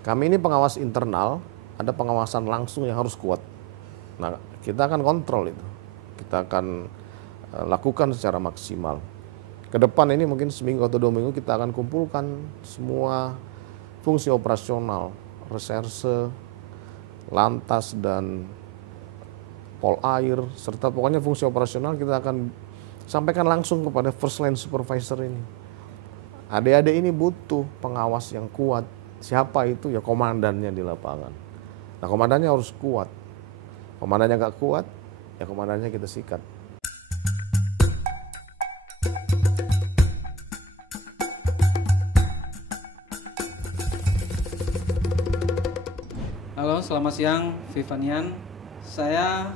Kami ini pengawas internal, ada pengawasan langsung yang harus kuat. Nah, kita akan kontrol itu. Kita akan lakukan secara maksimal. Ke depan ini mungkin seminggu atau 2 minggu kita akan kumpulkan semua fungsi operasional, reserse, lantas, dan polair, serta pokoknya fungsi operasional kita akan sampaikan langsung kepada first line supervisor ini. Adik-adik ini butuh pengawas yang kuat. Siapa itu? Ya komandannya di lapangan. Nah, komandannya harus kuat. Komandannya nggak kuat, ya komandannya kita sikat. Halo, selamat siang, Vivanian. Saya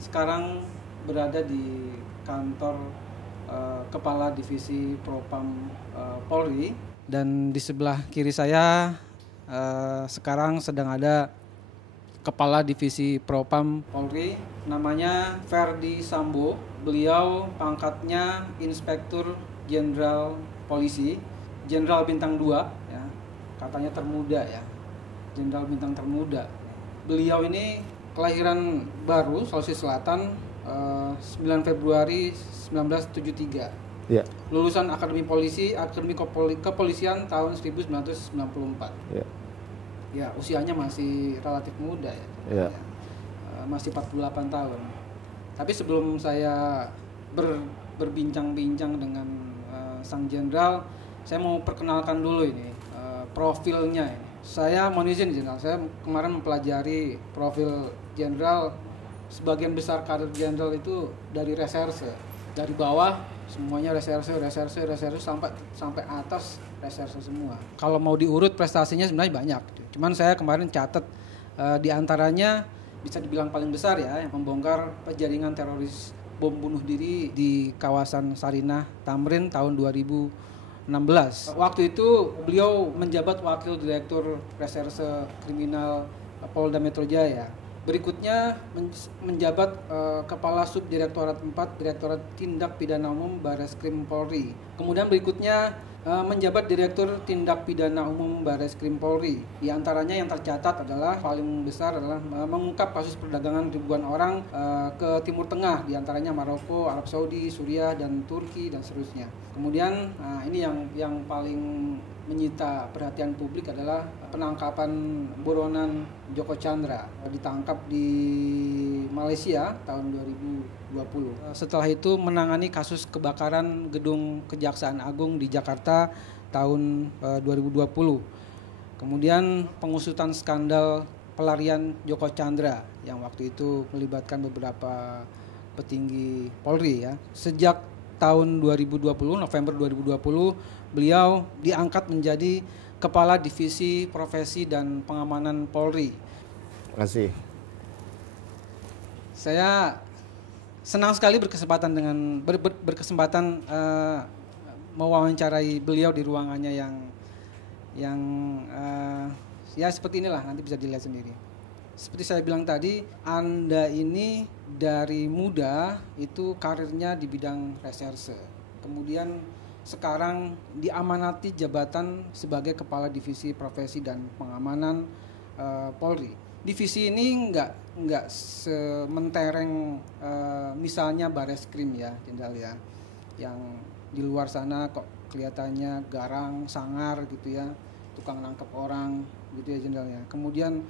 sekarang berada di kantor Kepala Divisi Propam Polri, dan di sebelah kiri saya sekarang sedang ada Kepala Divisi Propam Polri, namanya Ferdi Sambo. Beliau pangkatnya Inspektur Jenderal Polisi, Jenderal Bintang 2 ya. Katanya termuda ya. Jenderal bintang termuda. Beliau ini kelahiran baru, Sulawesi Selatan, 9 Februari 1973. Ya. Lulusan Akademi Polisi, Akademi Kepolisian tahun 1994. Ya. Ya, usianya masih relatif muda ya. Ya. Masih 48 tahun. Tapi sebelum saya berbincang-bincang dengan sang jenderal, saya mau perkenalkan dulu ini profilnya ini. Saya mohon izin jenderal, saya kemarin mempelajari profil jenderal. Sebagian besar kader jenderal itu dari reserse, dari bawah semuanya reserse sampai atas reserse semua. Kalau mau diurut prestasinya sebenarnya banyak, cuman saya kemarin catat di antaranya bisa dibilang paling besar ya, yang membongkar jaringan teroris bom bunuh diri di kawasan Sarinah, Tamrin tahun 2016. Waktu itu beliau menjabat Wakil Direktur Reserse Kriminal Polda Metro Jaya. Berikutnya menjabat Kepala Subdirektorat 4 Direktorat Tindak Pidana Umum Bareskrim Polri. Kemudian berikutnya menjabat Direktur Tindak Pidana Umum Bareskrim Polri. Di antaranya yang tercatat adalah paling besar adalah mengungkap kasus perdagangan ribuan orang ke Timur Tengah, di antaranya Maroko, Arab Saudi, Suriah, dan Turki, dan seterusnya. Kemudian ini yang paling menyita perhatian publik adalah penangkapan buronan Joko Chandra, ditangkap di Malaysia tahun 2020. Setelah itu menangani kasus kebakaran gedung Kejaksaan Agung di Jakarta tahun 2020. Kemudian pengusutan skandal pelarian Joko Chandra yang waktu itu melibatkan beberapa petinggi Polri ya. Sejak tahun 2020, November 2020, beliau diangkat menjadi Kepala Divisi Profesi dan Pengamanan Polri. Terima kasih. Saya senang sekali berkesempatan mewawancarai beliau di ruangannya yang ya seperti inilah, nanti bisa dilihat sendiri. Seperti saya bilang tadi, Anda ini dari muda itu karirnya di bidang reserse. Kemudian sekarang diamanati jabatan sebagai Kepala Divisi Profesi dan Pengamanan Polri. Divisi ini nggak sementereng misalnya Bareskrim ya, Jenderal ya, yang di luar sana kok kelihatannya garang, sangar gitu ya, tukang nangkep orang gitu ya, Jenderal ya. Kemudian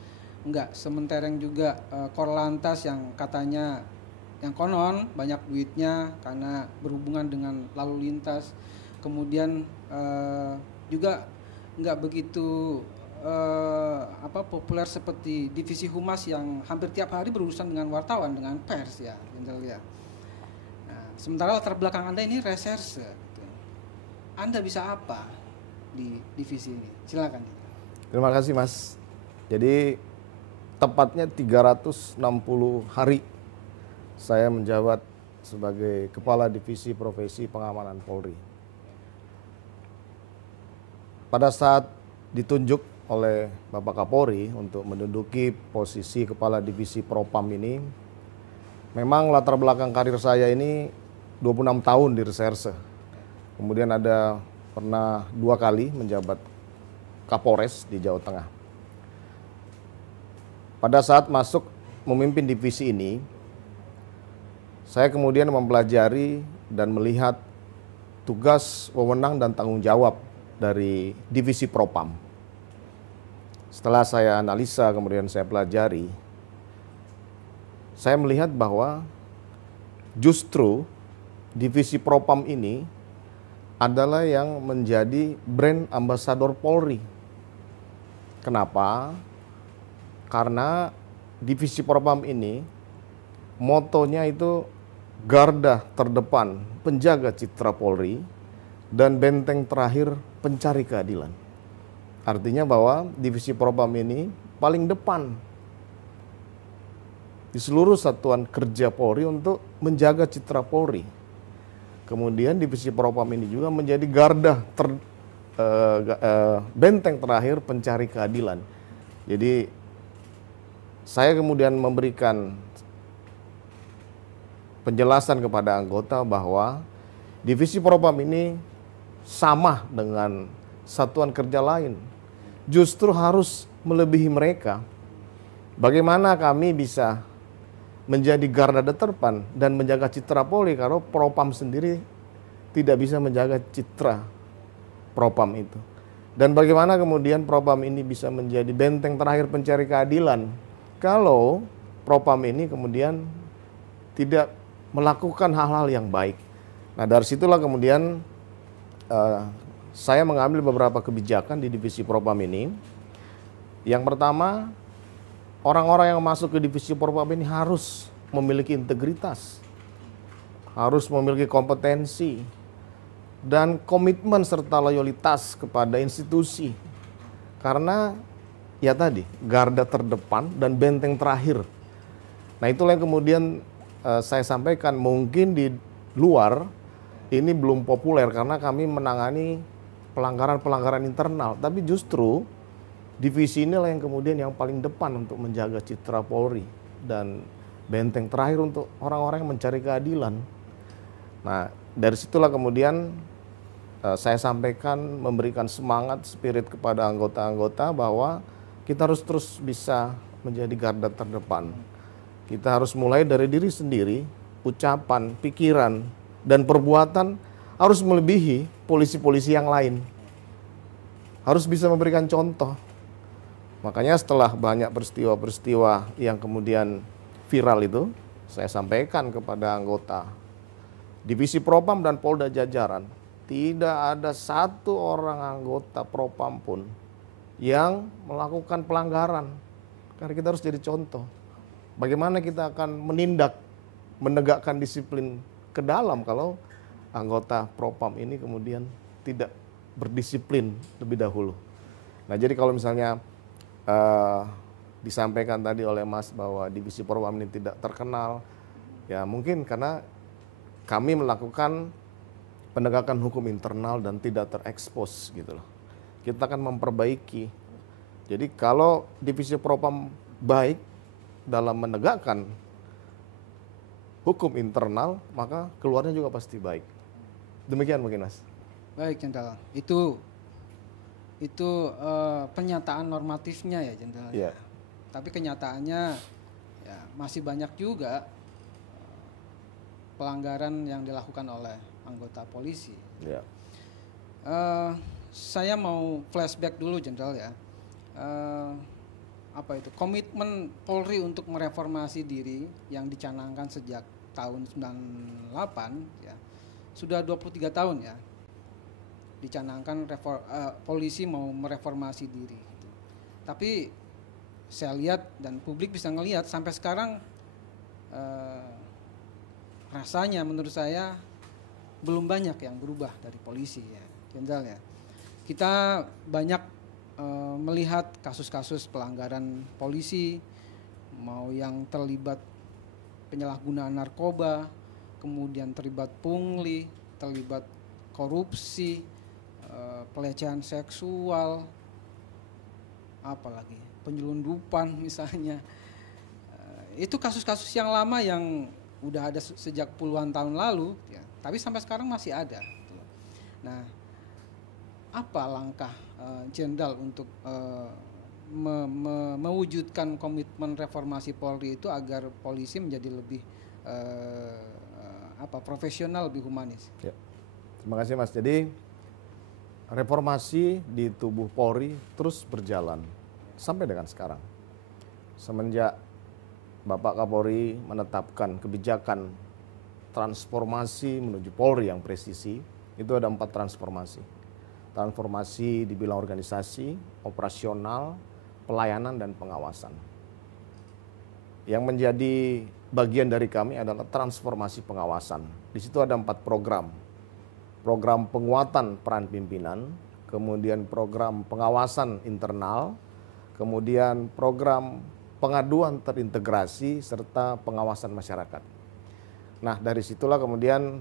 nggak sementereng juga Korlantas yang katanya yang konon banyak duitnya karena berhubungan dengan lalu lintas. Kemudian juga nggak begitu populer seperti Divisi Humas yang hampir tiap hari berurusan dengan wartawan, dengan pers ya, Jenderal ya. Nah, sementara latar belakang Anda ini reserse. Gitu. Anda bisa apa di divisi ini? Silakan. Terima kasih, Mas. Jadi tepatnya 360 hari saya menjabat sebagai Kepala Divisi Profesi Pengamanan Polri. Pada saat ditunjuk oleh Bapak Kapolri untuk menduduki posisi Kepala Divisi Propam ini, memang latar belakang karir saya ini 26 tahun di reserse. Kemudian pernah 2 kali menjabat Kapolres di Jawa Tengah. pada saat masuk memimpin divisi ini, saya kemudian mempelajari dan melihat tugas, wewenang, dan tanggung jawab dari divisi Propam. Setelah saya analisa, kemudian saya pelajari, saya melihat bahwa justru divisi Propam ini adalah yang menjadi brand ambasador Polri. Kenapa? Karena divisi Propam ini motonya itu garda terdepan penjaga citra Polri dan benteng terakhir pencari keadilan. Artinya bahwa divisi Propam ini paling depan di seluruh satuan kerja Polri untuk menjaga citra Polri. Kemudian divisi Propam ini juga menjadi garda benteng terakhir pencari keadilan. Jadi saya kemudian memberikan penjelasan kepada anggota bahwa divisi Propam ini sama dengan satuan kerja lain. Justru harus melebihi mereka. Bagaimana kami bisa menjadi garda terdepan dan menjaga citra Polri kalau Propam sendiri tidak bisa menjaga citra Propam itu. Dan bagaimana kemudian Propam ini bisa menjadi benteng terakhir pencari keadilan kalau Propam ini kemudian tidak melakukan hal-hal yang baik. Nah, dari situlah kemudian saya mengambil beberapa kebijakan di divisi Propam ini. Yang pertama, orang-orang yang masuk ke divisi Propam ini harus memiliki integritas, harus memiliki kompetensi, dan komitmen serta loyalitas kepada institusi. Karena ya tadi, garda terdepan dan benteng terakhir. Nah, itulah yang kemudian saya sampaikan, mungkin di luar ini belum populer karena kami menangani pelanggaran-pelanggaran internal, tapi justru divisi inilah yang kemudian yang paling depan untuk menjaga citra Polri dan benteng terakhir untuk orang-orang yang mencari keadilan. Nah, dari situlah kemudian saya sampaikan, memberikan semangat, spirit kepada anggota-anggota bahwa kita harus terus bisa menjadi garda terdepan. Kita harus mulai dari diri sendiri, ucapan, pikiran, dan perbuatan harus melebihi polisi-polisi yang lain. Harus bisa memberikan contoh. Makanya setelah banyak peristiwa-peristiwa yang kemudian viral itu, saya sampaikan kepada anggota divisi Propam dan Polda jajaran, tidak ada satu orang anggota Propam pun yang melakukan pelanggaran. Karena kita harus jadi contoh. Bagaimana kita akan menindak, menegakkan disiplin ke dalam kalau anggota Propam ini kemudian tidak berdisiplin lebih dahulu. Nah, jadi kalau misalnya disampaikan tadi oleh Mas bahwa divisi Propam ini tidak terkenal, ya mungkin karena kami melakukan penegakan hukum internal dan tidak terekspos gitu loh. Kita akan memperbaiki. Jadi kalau divisi Propam baik dalam menegakkan hukum internal, maka keluarnya juga pasti baik. Demikian mungkin, Mas. Baik, Jenderal. Itu pernyataan normatifnya ya, Jenderal. Iya. Tapi kenyataannya ya masih banyak juga pelanggaran yang dilakukan oleh anggota polisi. Iya. Saya mau flashback dulu, Jenderal ya. Komitmen Polri untuk mereformasi diri yang dicanangkan sejak tahun 98 ya. Sudah 23 tahun ya. Dicanangkan polisi mau mereformasi diri gitu. Tapi saya lihat dan publik bisa ngelihat sampai sekarang rasanya menurut saya belum banyak yang berubah dari polisi ya, Jenderal ya. Kita banyak melihat kasus-kasus pelanggaran polisi, mau yang terlibat penyalahgunaan narkoba, kemudian terlibat pungli, terlibat korupsi, pelecehan seksual, apalagi penyelundupan misalnya. Itu kasus-kasus yang lama yang udah ada sejak puluhan tahun lalu, ya, tapi sampai sekarang masih ada. Nah, apa langkah Jenderal untuk mewujudkan komitmen reformasi Polri itu agar polisi menjadi lebih profesional, lebih humanis. Ya. Terima kasih Mas. Jadi reformasi di tubuh Polri terus berjalan sampai dengan sekarang. Semenjak Bapak Kapolri menetapkan kebijakan transformasi menuju Polri yang presisi, itu ada 4 transformasi. Transformasi di bidang organisasi, operasional, pelayanan, dan pengawasan. Yang menjadi bagian dari kami adalah transformasi pengawasan. Di situ ada 4 program. Program penguatan peran pimpinan, kemudian program pengawasan internal, kemudian program pengaduan terintegrasi, serta pengawasan masyarakat. Nah, dari situlah kemudian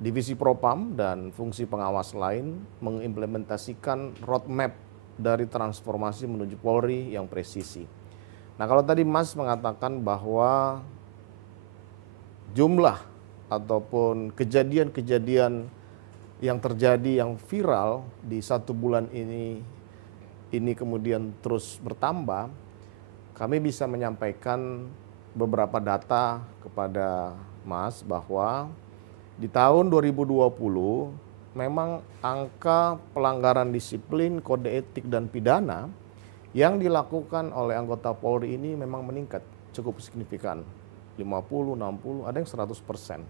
Divisi Propam dan fungsi pengawas lain mengimplementasikan roadmap dari transformasi menuju Polri yang presisi. Nah, kalau tadi Mas mengatakan bahwa jumlah ataupun kejadian-kejadian yang terjadi yang viral di 1 bulan ini kemudian terus bertambah, kami bisa menyampaikan beberapa data kepada Mas bahwa di tahun 2020 memang angka pelanggaran disiplin, kode etik, dan pidana yang dilakukan oleh anggota Polri ini memang meningkat cukup signifikan. 50, 60, ada yang 100%.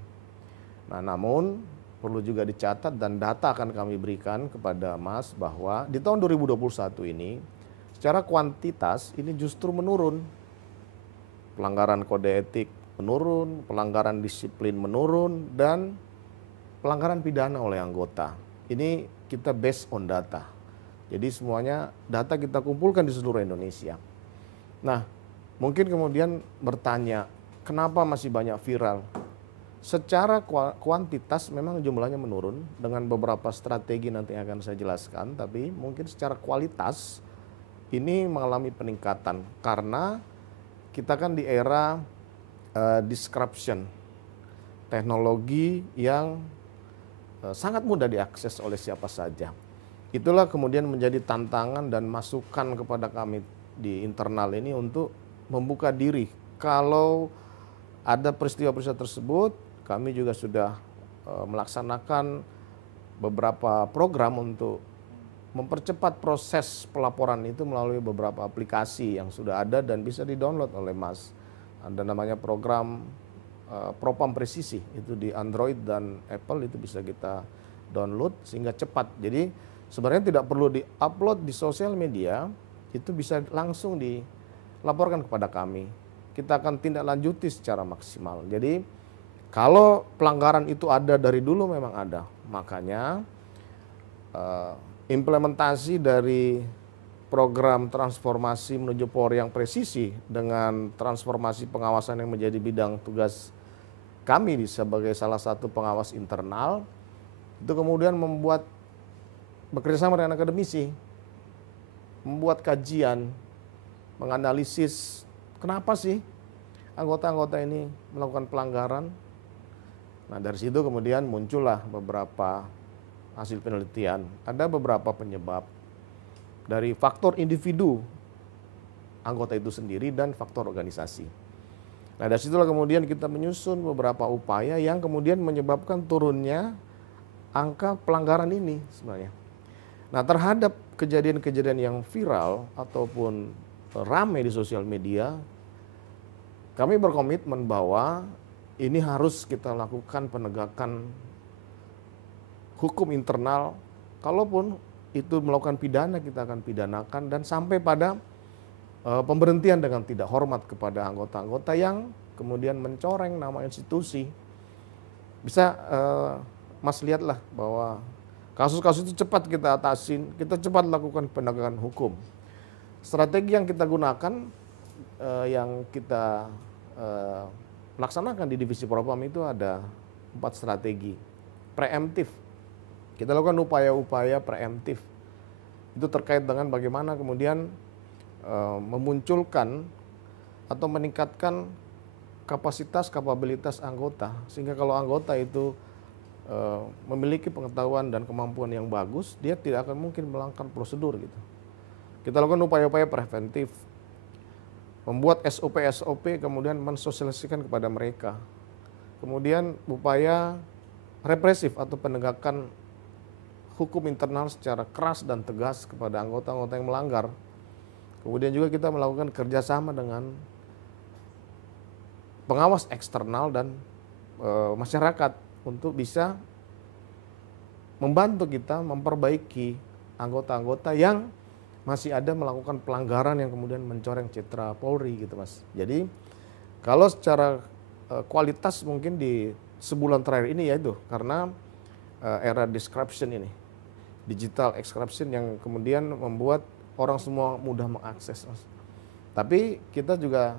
Nah, namun perlu juga dicatat dan data akan kami berikan kepada Mas bahwa di tahun 2021 ini secara kuantitas ini justru menurun. Pelanggaran kode etik menurun, pelanggaran disiplin menurun, dan pelanggaran pidana oleh anggota. Ini kita based on data. Jadi semuanya data kita kumpulkan di seluruh Indonesia. Nah, mungkin kemudian bertanya, kenapa masih banyak viral? Secara kuantitas memang jumlahnya menurun dengan beberapa strategi nanti akan saya jelaskan, tapi mungkin secara kualitas ini mengalami peningkatan karena kita kan di era disruption, teknologi yang sangat mudah diakses oleh siapa saja. Itulah kemudian menjadi tantangan dan masukan kepada kami di internal ini untuk membuka diri. Kalau ada peristiwa-peristiwa tersebut, kami juga sudah melaksanakan beberapa program untuk mempercepat proses pelaporan itu melalui beberapa aplikasi yang sudah ada dan bisa di-download oleh Mas. Ada namanya program Propam Presisi, itu di Android dan Apple itu bisa kita download sehingga cepat. Jadi sebenarnya tidak perlu di-upload di sosial media, itu bisa langsung dilaporkan kepada kami. Kita akan tindak lanjuti secara maksimal. Jadi kalau pelanggaran itu ada dari dulu memang ada, makanya implementasi dari program transformasi menuju Polri yang presisi dengan transformasi pengawasan yang menjadi bidang tugas kami sebagai salah satu pengawas internal, itu kemudian membuat bekerjasama dengan akademisi, membuat kajian, menganalisis kenapa sih anggota-anggota ini melakukan pelanggaran. Nah, dari situ kemudian muncullah beberapa hasil penelitian. Ada beberapa penyebab dari faktor individu anggota itu sendiri dan faktor organisasi. Nah, dari situlah kemudian kita menyusun beberapa upaya yang kemudian menyebabkan turunnya angka pelanggaran ini sebenarnya. Nah, terhadap kejadian-kejadian yang viral ataupun ramai di sosial media, kami berkomitmen bahwa ini harus kita lakukan penegakan hukum internal. Kalaupun itu melakukan pidana, kita akan pidanakan dan sampai pada pemberhentian dengan tidak hormat kepada anggota-anggota yang kemudian mencoreng nama institusi. Bisa Mas lihatlah bahwa kasus-kasus itu cepat kita atasin, kita cepat lakukan penegakan hukum. Strategi yang kita gunakan, yang kita laksanakan di Divisi Propam itu ada 4 strategi. Preemptif. Kita lakukan upaya-upaya preemptif. Itu terkait dengan bagaimana kemudian memunculkan atau meningkatkan kapabilitas anggota. Sehingga kalau anggota itu memiliki pengetahuan dan kemampuan yang bagus, dia tidak akan mungkin melanggar prosedur gitu. Kita lakukan upaya-upaya preventif, membuat SOP-SOP, kemudian mensosialisasikan kepada mereka. Kemudian upaya represif atau penegakan hukum internal secara keras dan tegas kepada anggota-anggota yang melanggar. Kemudian juga kita melakukan kerjasama dengan pengawas eksternal dan masyarakat untuk bisa membantu kita memperbaiki anggota-anggota yang masih ada melakukan pelanggaran yang kemudian mencoreng citra Polri gitu Mas. Jadi kalau secara kualitas mungkin di sebulan terakhir ini ya itu karena era description ini, digital extraction yang kemudian membuat orang semua mudah mengakses Mas. Tapi kita juga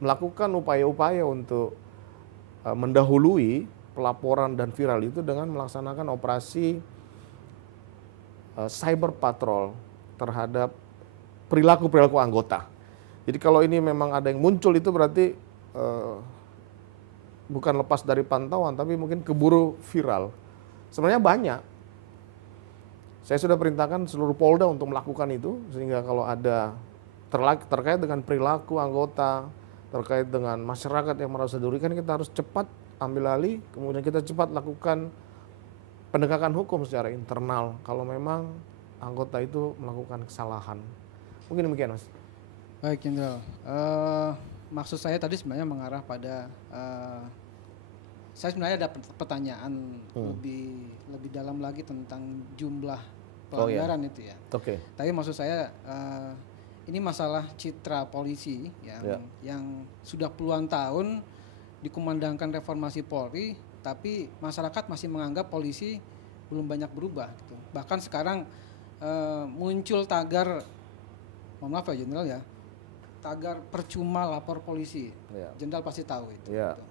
melakukan upaya-upaya untuk mendahului pelaporan dan viral itu dengan melaksanakan operasi cyber patrol terhadap perilaku-perilaku anggota. Jadi kalau ini memang ada yang muncul itu berarti bukan lepas dari pantauan tapi mungkin keburu viral. Sebenarnya banyak. Saya sudah perintahkan seluruh Polda untuk melakukan itu sehingga kalau ada terkait dengan perilaku anggota, terkait dengan masyarakat yang merasa dirugikan, kita harus cepat ambil alih, kemudian kita cepat lakukan penegakan hukum secara internal kalau memang anggota itu melakukan kesalahan. Mungkin demikian Mas. Baik Jenderal, maksud saya tadi sebenarnya mengarah pada saya sebenarnya ada pertanyaan lebih dalam lagi tentang jumlah pelanggaran itu ya. Oke. Tapi maksud saya ini masalah citra polisi yang sudah puluhan tahun dikumandangkan reformasi Polri, tapi masyarakat masih menganggap polisi belum banyak berubah gitu. Bahkan sekarang muncul tagar, mohon maaf ya Jenderal ya, tagar percuma lapor polisi. Jenderal pasti tahu itu. Gitu.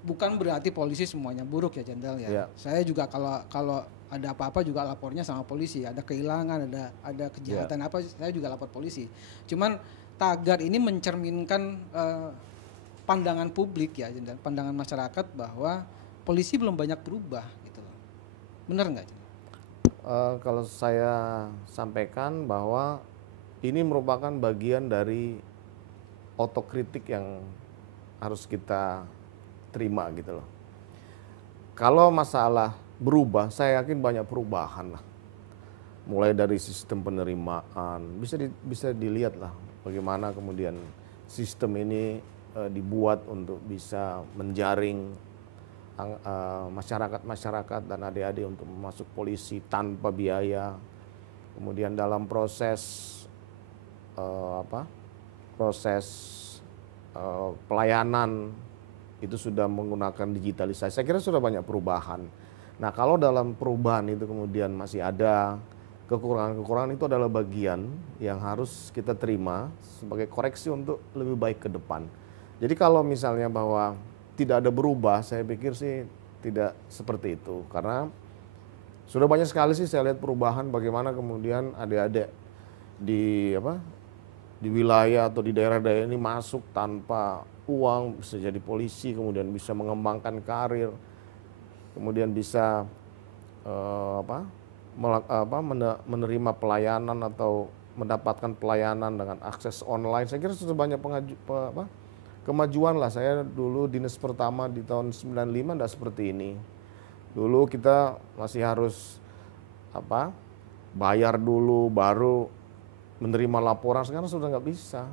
Bukan berarti polisi semuanya buruk ya Jenderal ya. Saya juga kalau ada apa-apa juga lapornya sama polisi, ada kehilangan, ada kejahatan apa, saya juga lapor polisi. Cuman tagar ini mencerminkan pandangan publik ya, pandangan masyarakat bahwa polisi belum banyak berubah gitu loh. Benar nggak? Kalau saya sampaikan bahwa ini merupakan bagian dari otokritik yang harus kita terima gitu loh. Kalau masalah berubah, saya yakin banyak perubahan lah. Mulai dari sistem penerimaan, bisa dilihat lah bagaimana kemudian sistem ini dibuat untuk bisa menjaring masyarakat dan adik-adik untuk masuk polisi tanpa biaya. Kemudian dalam proses pelayanan itu sudah menggunakan digitalisasi. Saya kira sudah banyak perubahan. Nah, kalau dalam perubahan itu kemudian masih ada kekurangan-kekurangan, itu adalah bagian yang harus kita terima sebagai koreksi untuk lebih baik ke depan. Jadi kalau misalnya bahwa tidak ada berubah, saya pikir sih tidak seperti itu. Karena sudah banyak sekali sih saya lihat perubahan bagaimana kemudian adik-adik di wilayah atau di daerah-daerah ini masuk tanpa uang, bisa jadi polisi, kemudian bisa mengembangkan karir, kemudian bisa menerima pelayanan atau mendapatkan pelayanan dengan akses online. Saya kira sudah banyak kemajuan lah. Saya dulu dinas pertama di tahun 95 tidak seperti ini. Dulu kita masih harus bayar dulu baru menerima laporan. Sekarang sudah nggak bisa.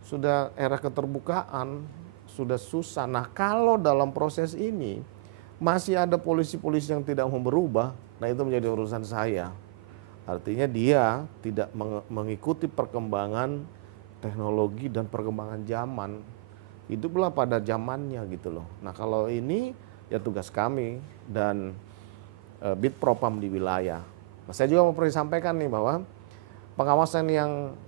Sudah era keterbukaan, sudah susah. Nah, kalau dalam proses ini masih ada polisi-polisi yang tidak mau berubah, nah itu menjadi urusan saya. Artinya dia tidak mengikuti perkembangan teknologi dan perkembangan zaman. Hiduplah pada zamannya gitu loh. Nah, kalau ini ya tugas kami dan Bid Propam di wilayah. Nah, saya juga mau perlu sampaikan nih bahwa pengawasan yang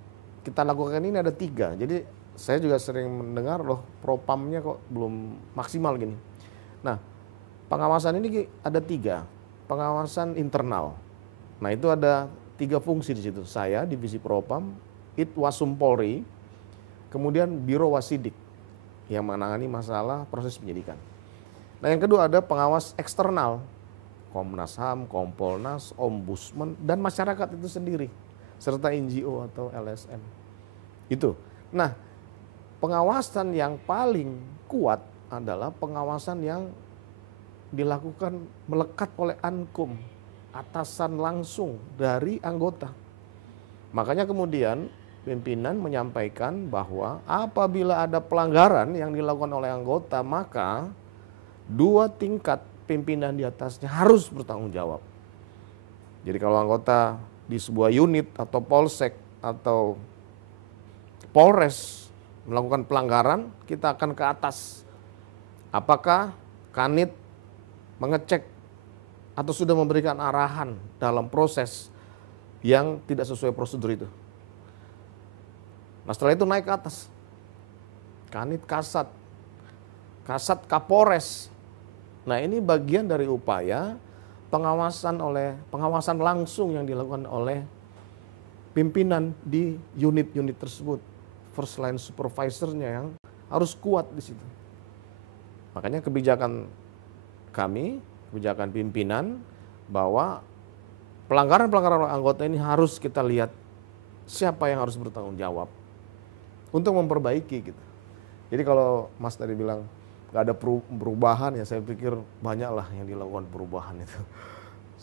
kita lakukan ini ada 3. Jadi saya juga sering mendengar loh propamnya kok belum maksimal gini. Nah, pengawasan ini ada 3. Pengawasan internal. Nah, itu ada 3 fungsi di situ. Saya, Divisi Propam, Itwasum Polri, kemudian Biro Wasidik yang menangani masalah proses penyidikan. Nah, yang kedua ada pengawas eksternal. Komnas HAM, Kompolnas, Ombudsman, dan masyarakat itu sendiri, serta NGO atau LSM. Itu. Nah, pengawasan yang paling kuat adalah pengawasan yang dilakukan melekat oleh Ankum, atasan langsung dari anggota. Makanya kemudian pimpinan menyampaikan bahwa apabila ada pelanggaran yang dilakukan oleh anggota, maka 2 tingkat pimpinan di atasnya harus bertanggung jawab. Jadi kalau anggota di sebuah unit atau polsek atau polres melakukan pelanggaran, kita akan ke atas. Apakah Kanit mengecek atau sudah memberikan arahan dalam proses yang tidak sesuai prosedur itu. Nah setelah itu naik ke atas. Kanit Kasat, Kasat Kapolres. Nah ini bagian dari upaya pengawasan langsung yang dilakukan oleh pimpinan di unit-unit tersebut. First line supervisornya yang harus kuat di situ. Makanya kebijakan kami, kebijakan pimpinan bahwa pelanggaran-pelanggaran anggota ini harus kita lihat siapa yang harus bertanggung jawab untuk memperbaiki gitu. Jadi kalau Mas tadi bilang nggak ada perubahan, ya saya pikir banyak lah yang dilakukan perubahan itu.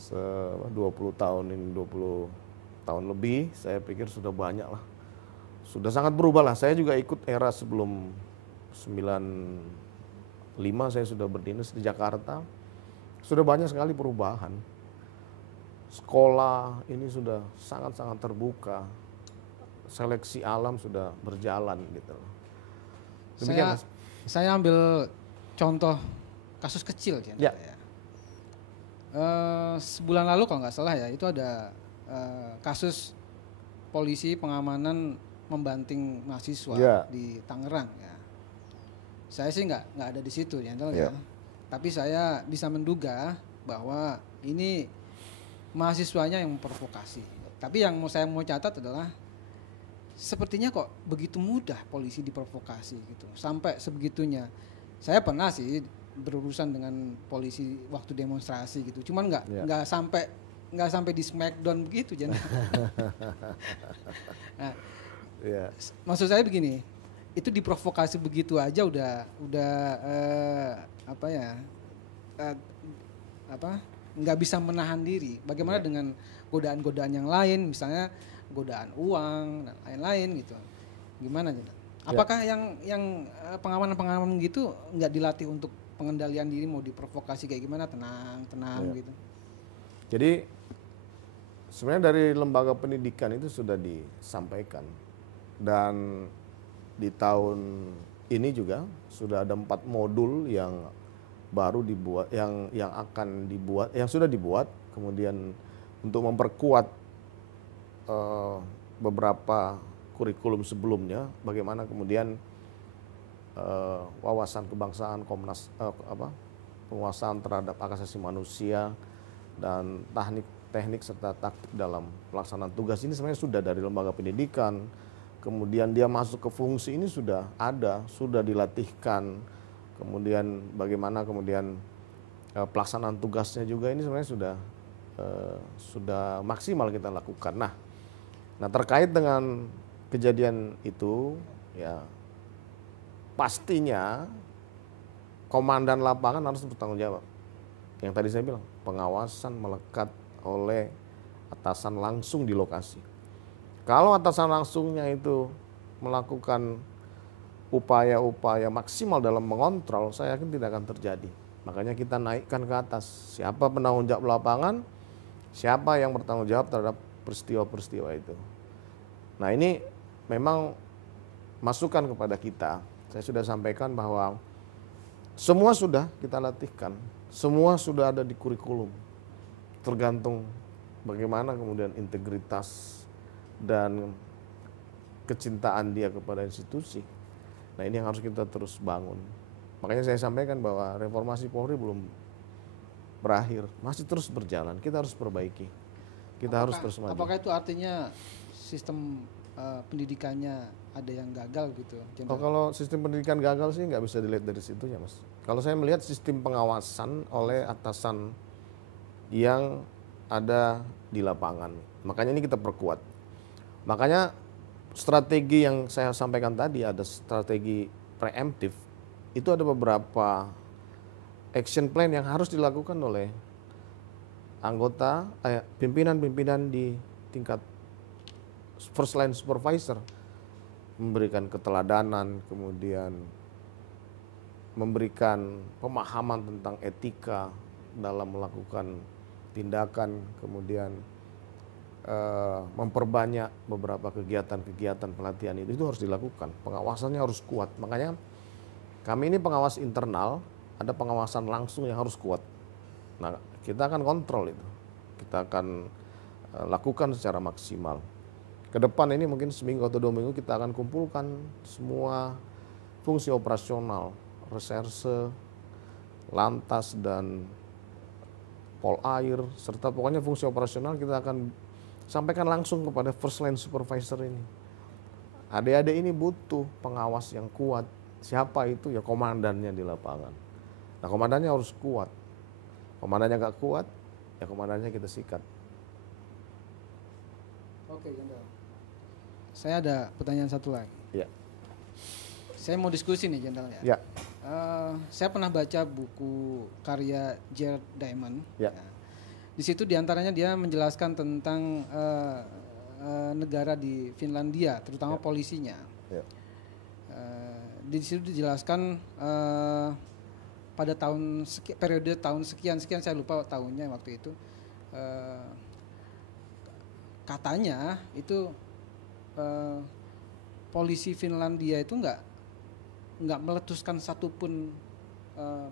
20 tahun ini, 20 tahun lebih, saya pikir sudah banyak lah. Sudah sangat berubah lah. Saya juga ikut era sebelum 95 saya sudah berdinas di Jakarta. Sudah banyak sekali perubahan. Sekolah ini sudah sangat-sangat terbuka. Seleksi alam sudah berjalan gitu. Demikian, Mas. Saya ambil contoh kasus kecil ya. Sebulan lalu kalau nggak salah ya, itu ada kasus polisi pengamanan membanting mahasiswa di Tangerang ya. Saya sih nggak ada di situ ya, ya. Tapi saya bisa menduga bahwa ini mahasiswanya yang memprovokasi. Tapi yang saya mau catat adalah sepertinya kok begitu mudah polisi diprovokasi gitu, sampai sebegitunya. Saya pernah sih berurusan dengan polisi waktu demonstrasi gitu, cuman nggak sampai di smackdown begitu Jan. Nah, maksud saya begini, itu diprovokasi begitu aja udah nggak bisa menahan diri. Bagaimana dengan godaan-godaan yang lain, misalnya godaan uang dan lain-lain gitu. Gimana Jan? Apakah yang pengamanan gitu nggak dilatih untuk pengendalian diri, mau diprovokasi kayak gimana tenang gitu? Jadi sebenarnya dari lembaga pendidikan itu sudah disampaikan, dan di tahun ini juga sudah ada 4 modul yang baru dibuat, yang sudah dibuat, kemudian untuk memperkuat beberapa kurikulum sebelumnya, bagaimana kemudian wawasan kebangsaan, penguasaan terhadap hak asasi manusia dan teknik serta taktik dalam pelaksanaan tugas ini sebenarnya sudah dari lembaga pendidikan. Kemudian dia masuk ke fungsi ini sudah ada, sudah dilatihkan. Kemudian bagaimana kemudian pelaksanaan tugasnya juga ini sebenarnya sudah maksimal kita lakukan. Nah terkait dengan kejadian itu ya pastinya komandan lapangan harus bertanggung jawab. Yang tadi saya bilang, pengawasan melekat oleh atasan langsung di lokasi. Kalau atasan langsungnya itu melakukan upaya-upaya maksimal dalam mengontrol, saya yakin tidak akan terjadi. Makanya kita naikkan ke atas. Siapa penanggung jawab lapangan, siapa yang bertanggung jawab terhadap peristiwa-peristiwa itu. Nah ini memang masukan kepada kita. Saya sudah sampaikan bahwa semua sudah kita latihkan, semua sudah ada di kurikulum. Tergantung bagaimana kemudian integritas dan kecintaan dia kepada institusi. Nah ini yang harus kita terus bangun. Makanya saya sampaikan bahwa reformasi Polri belum berakhir, masih terus berjalan. Kita harus perbaiki. Kita harus terus maju. Apakah itu artinya sistem pendidikannya ada yang gagal gitu? Kalau sistem pendidikan gagal sih nggak bisa dilihat dari situ ya Mas. Kalau saya melihat sistem pengawasan oleh atasan yang ada di lapangan. Makanya ini kita perkuat. Makanya strategi yang saya sampaikan tadi, ada strategi preemptif, itu ada beberapa action plan yang harus dilakukan oleh anggota, pimpinan-pimpinan di tingkat first line supervisor, memberikan keteladanan, kemudian memberikan pemahaman tentang etika dalam melakukan tindakan, kemudian memperbanyak beberapa kegiatan-kegiatan pelatihan itu harus dilakukan. Pengawasannya harus kuat. Makanya kami ini pengawas internal, ada pengawasan langsung yang harus kuat. Nah, kita akan kontrol itu. Kita akan lakukan secara maksimal. Ke depan ini mungkin seminggu atau 2 minggu kita akan kumpulkan semua fungsi operasional, reserse, lantas dan polair, serta pokoknya fungsi operasional kita akan sampaikan langsung kepada first line supervisor ini. Adik-adik ini butuh pengawas yang kuat. Siapa itu? Ya komandannya di lapangan. Nah, komandannya harus kuat. Komandannya nggak kuat, ya komandannya kita sikat. Oke, Jenderal. Saya ada pertanyaan satu lagi. Ya. Saya mau diskusi nih, Jenderal ya. Ya. Saya pernah baca buku karya Jared Diamond. Ya. Di situ diantaranya dia menjelaskan tentang negara di Finlandia, terutama polisinya. Ya. Di situ dijelaskan pada periode tahun sekian saya lupa tahunnya waktu itu. Katanya itu polisi Finlandia itu nggak meletuskan satupun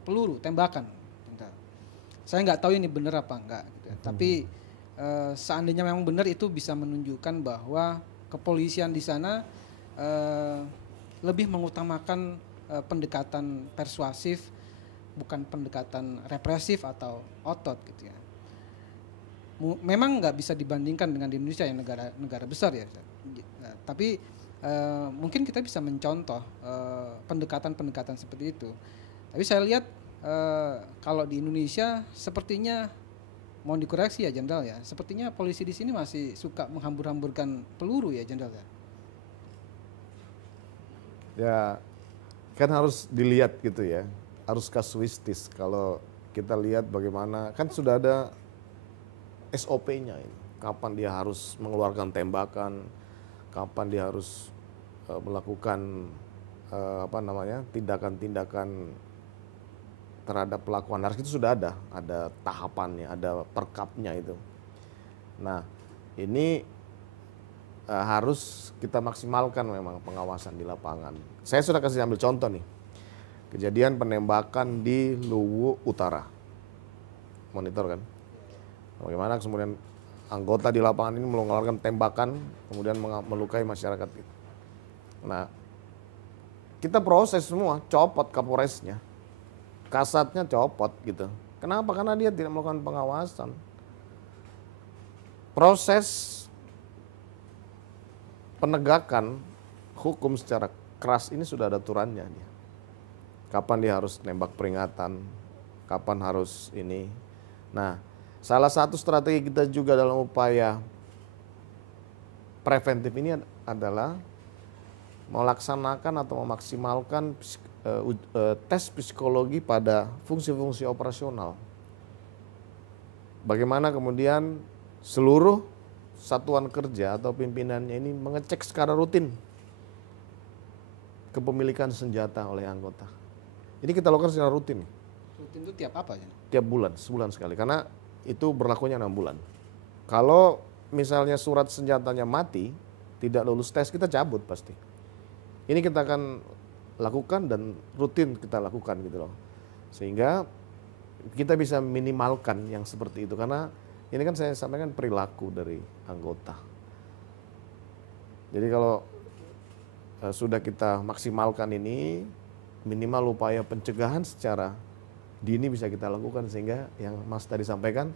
peluru tembakan. Saya nggak tahu ini benar apa enggak gitu. Tapi seandainya memang benar, itu bisa menunjukkan bahwa kepolisian di sana lebih mengutamakan pendekatan persuasif, bukan pendekatan represif atau otot gitu ya. Memang nggak bisa dibandingkan dengan di Indonesia yang negara besar ya. Tapi mungkin kita bisa mencontoh pendekatan-pendekatan seperti itu. Tapi saya lihat kalau di Indonesia sepertinya, mohon dikoreksi ya Jenderal ya, sepertinya polisi di sini masih suka menghambur-hamburkan peluru ya Jenderal ya. Ya, kan harus dilihat gitu ya, harus kasuistis. Kalau kita lihat bagaimana, kan sudah ada SOP-nya ini. Kapan dia harus mengeluarkan tembakan, kapan dia harus melakukan tindakan-tindakan terhadap pelaku anarkis, itu sudah ada tahapannya, ada perkapnya itu. Nah, ini harus kita maksimalkan memang pengawasan di lapangan. Saya sudah kasih ambil contoh nih, kejadian penembakan di Luwu Utara, monitor kan, bagaimana kemudian anggota di lapangan ini mengeluarkan tembakan, kemudian melukai masyarakat itu. Nah, kita proses semua, copot kapolresnya, kasatnya copot gitu. Kenapa? Karena dia tidak melakukan pengawasan. Proses penegakan hukum secara keras ini sudah ada aturannya dia. Kapan dia harus nembak peringatan, kapan harus ini. Nah, salah satu strategi kita juga dalam upaya preventif ini adalah melaksanakan atau memaksimalkan tes psikologi pada fungsi-fungsi operasional. Bagaimana kemudian seluruh satuan kerja atau pimpinannya ini mengecek secara rutin kepemilikan senjata oleh anggota. Ini kita lakukan secara rutin. Rutin itu tiap apa ya? Tiap bulan, sebulan sekali. Karena itu berlakunya 6 bulan. Kalau misalnya surat senjatanya mati, tidak lulus tes, kita cabut pasti. Ini kita akan lakukan dan rutin kita lakukan gitu loh. Sehingga kita bisa minimalkan yang seperti itu. Karena ini kan saya sampaikan perilaku dari anggota. Jadi kalau sudah kita maksimalkan ini, minimal upaya pencegahan secara dini bisa kita lakukan, sehingga yang Mas tadi sampaikan,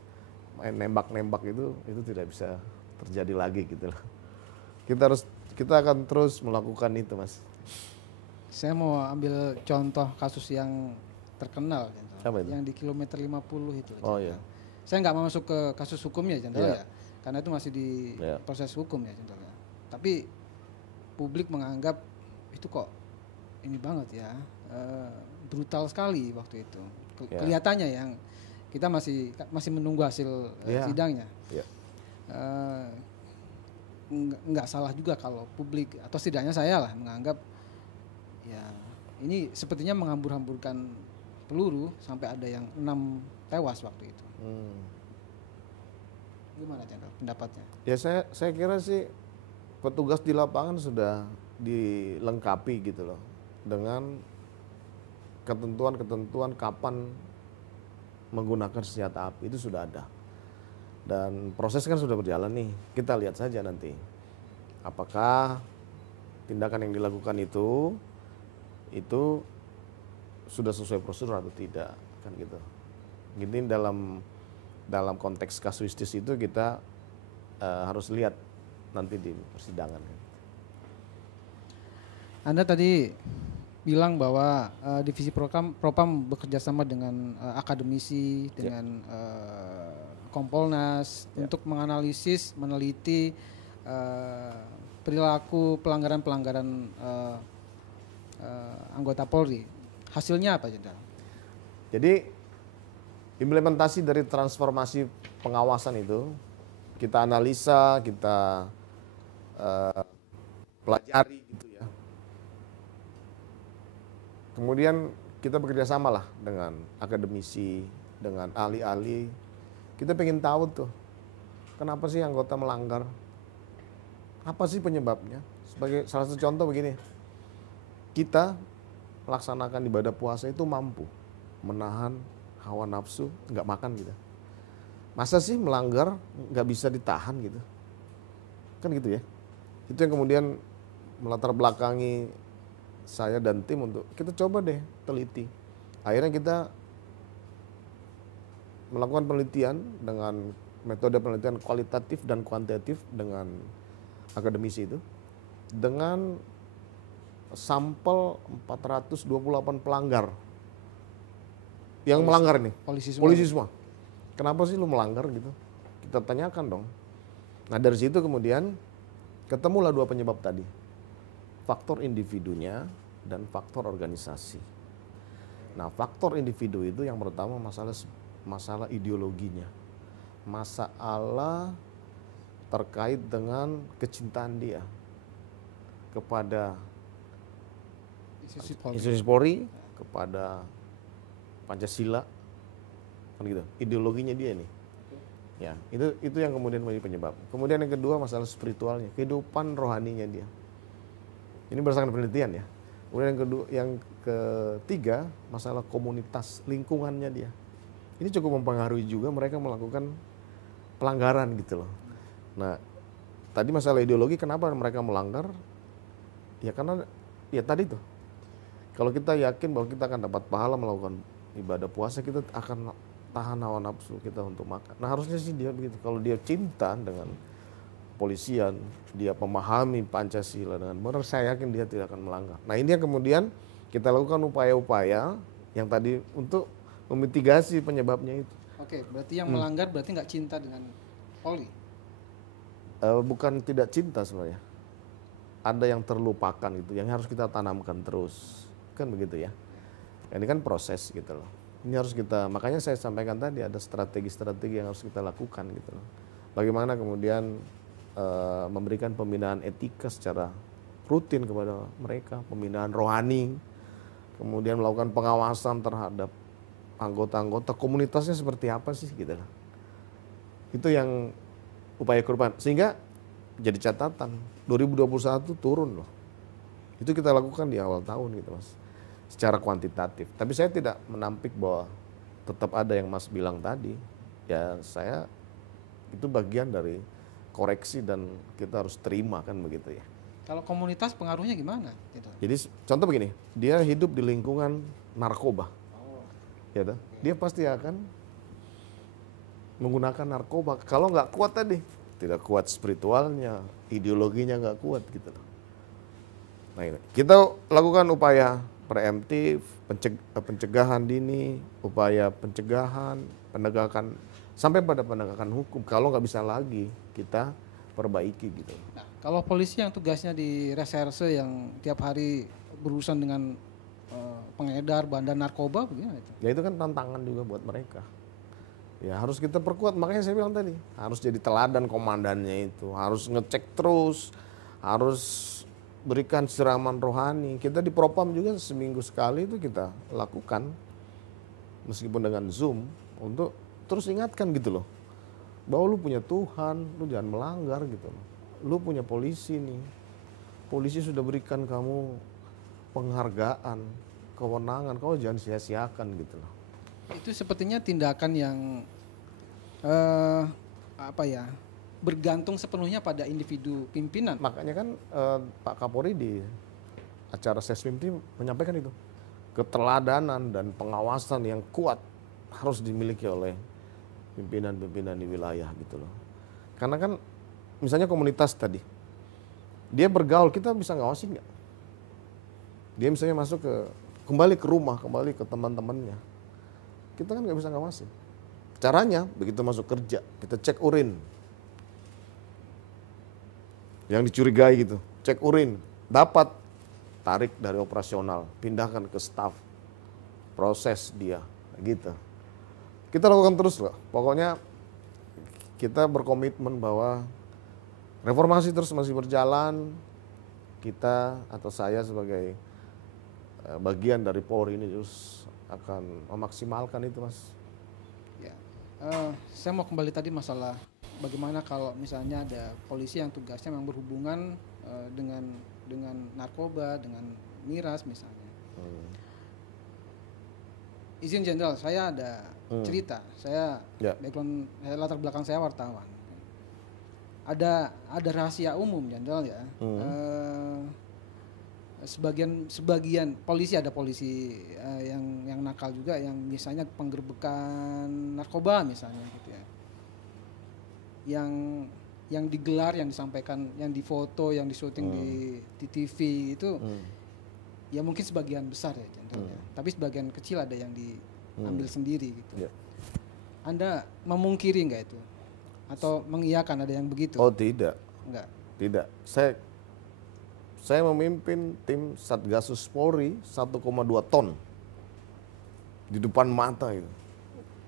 main nembak-nembak itu tidak bisa terjadi lagi gitu loh. Kita akan terus melakukan itu, Mas. Saya mau ambil contoh kasus yang terkenal Apa itu? yang di kilometer 50 itu. Oh iya. Saya nggak mau masuk ke kasus hukumnya Jenderal Yeah. ya, karena itu masih di Yeah. proses hukum ya Jenderal ya. Tapi publik menganggap itu kok ini banget ya, brutal sekali waktu itu. Yeah. Kelihatannya yang kita masih menunggu hasil Yeah. sidangnya. Yeah. Nggak salah juga kalau publik atau setidaknya saya lah menganggap ya ini sepertinya menghambur-hamburkan peluru sampai ada yang 6 tewas waktu itu. Gimana Jenderal pendapatnya? Ya saya kira sih petugas di lapangan sudah dilengkapi gitu loh dengan ketentuan-ketentuan kapan menggunakan senjata api, itu sudah ada. Dan proses kan sudah berjalan nih, kita lihat saja nanti apakah tindakan yang dilakukan itu sudah sesuai prosedur atau tidak, kan gitu. Gini dalam konteks kasuistis itu kita harus lihat nanti di persidangan. Anda tadi bilang bahwa divisi Propam bekerja sama dengan akademisi, dengan Kompolnas untuk menganalisis, meneliti perilaku pelanggaran-pelanggaran anggota Polri. Hasilnya apa, Jenderal? Jadi implementasi dari transformasi pengawasan itu kita analisa, kita pelajari gitu ya. Kemudian kita bekerja sama lah dengan akademisi, dengan ahli-ahli. Kita pengen tahu tuh, kenapa sih anggota melanggar? Apa sih penyebabnya? Sebagai salah satu contoh begini, kita melaksanakan ibadah puasa itu mampu menahan hawa nafsu, nggak makan gitu. Masa sih melanggar nggak bisa ditahan gitu? Kan gitu ya. Itu yang kemudian melatar belakangi saya dan tim untuk kita coba deh teliti. Akhirnya kita melakukan penelitian dengan metode penelitian kualitatif dan kuantitatif dengan akademisi itu, dengan sampel 428 pelanggar yang melanggar nih, polisi semua. Kenapa sih lu melanggar gitu? Kita tanyakan dong. Nah dari situ kemudian ketemulah dua penyebab tadi, faktor individunya dan faktor organisasi. Nah faktor individu itu yang pertama masalah ideologinya, masalah terkait dengan kecintaan dia kepada institusi Polri, kepada Pancasila, kan gitu. Ideologinya dia nih. Ya, itu yang kemudian menjadi penyebab. Kemudian yang kedua masalah spiritualnya, kehidupan rohaninya dia. Ini berdasarkan penelitian ya. Kemudian yang ketiga masalah komunitas lingkungannya dia. Ini cukup mempengaruhi juga mereka melakukan pelanggaran gitu loh. Nah, tadi masalah ideologi kenapa mereka melanggar? Ya karena ya tadi tuh. Kalau kita yakin bahwa kita akan dapat pahala melakukan ibadah puasa, kita akan tahan hawa nafsu kita untuk makan. Nah, harusnya sih dia begitu. Kalau dia cinta dengan polisian, dia memahami Pancasila dengan benar, saya yakin dia tidak akan melanggar. Nah, ini yang kemudian kita lakukan upaya-upaya yang tadi untuk memitigasi penyebabnya itu. Oke, berarti yang melanggar berarti nggak cinta dengan Polri? Bukan tidak cinta sebenarnya. Ada yang terlupakan gitu, yang harus kita tanamkan terus. Kan begitu ya. Ini kan proses gitu loh. Ini harus kita, makanya saya sampaikan tadi ada strategi-strategi yang harus kita lakukan gitu loh. Bagaimana kemudian memberikan pembinaan etika secara rutin kepada mereka, pembinaan rohani, kemudian melakukan pengawasan terhadap anggota-anggota komunitasnya seperti apa sih gitu loh. Itu yang upaya korban. Sehingga jadi catatan 2021 turun loh. Itu kita lakukan di awal tahun gitu Mas. Secara kuantitatif. Tapi saya tidak menampik bahwa tetap ada yang Mas bilang tadi. Ya saya itu bagian dari koreksi dan kita harus terima kan begitu ya. Kalau komunitas pengaruhnya gimana? Jadi contoh begini, dia hidup di lingkungan narkoba. Ya toh? Dia pasti akan menggunakan narkoba. Kalau nggak kuat tadi, tidak kuat spiritualnya, ideologinya nggak kuat gitu loh. Nah ini. Kita lakukan upaya preemptif, pencegahan dini, upaya pencegahan, penegakan sampai pada penegakan hukum. Kalau nggak bisa lagi kita perbaiki gitu. Nah, kalau polisi yang tugasnya di reserse yang tiap hari berurusan dengan pengedar bandar narkoba, bagaimana itu? Ya itu kan tantangan juga buat mereka. Ya harus kita perkuat, makanya saya bilang tadi harus jadi teladan komandannya itu, harus ngecek terus, harus berikan siraman rohani. Kita di Propam juga seminggu sekali itu kita lakukan, meskipun dengan Zoom, untuk terus ingatkan gitu loh, bahwa lu punya Tuhan, lu jangan melanggar gitu loh. Lu punya polisi nih, polisi sudah berikan kamu penghargaan, kewenangan, kau jangan sia-siakan gitu loh. Itu sepertinya tindakan yang apa ya, bergantung sepenuhnya pada individu pimpinan. Makanya kan Pak Kapolri di acara Sesmim itu menyampaikan itu, keteladanan dan pengawasan yang kuat harus dimiliki oleh pimpinan-pimpinan di wilayah gitu loh. Karena kan misalnya komunitas tadi, dia bergaul, kita bisa ngawasin nggak? Dia misalnya masuk kembali ke rumah, kembali ke teman-temannya, kita kan nggak bisa ngawasin. Caranya begitu masuk kerja, kita cek urin. Yang dicurigai gitu, cek urin, dapat, tarik dari operasional, pindahkan ke staf, proses dia, gitu. Kita lakukan terus loh, pokoknya kita berkomitmen bahwa reformasi terus masih berjalan. Kita atau saya sebagai bagian dari Polri ini terus akan memaksimalkan itu, Mas. Ya. Saya mau kembali tadi masalah bagaimana kalau misalnya ada polisi yang tugasnya memang berhubungan dengan narkoba, dengan miras misalnya. Izin Jenderal, saya ada cerita. Saya background, latar belakang saya wartawan. Ada rahasia umum Jenderal ya. Sebagian polisi, ada polisi yang nakal juga, yang misalnya penggerbekan narkoba misalnya gitu ya, yang digelar, yang disampaikan, yang difoto, yang disyuting di TV itu ya mungkin sebagian besar ya Jenderal ya. Tapi sebagian kecil ada yang diambil sendiri gitu. Anda memungkiri nggak itu atau mengiyakan ada yang begitu? Oh tidak, Enggak. tidak. Saya memimpin tim Satgasus Polri 1,2 ton di depan mata itu.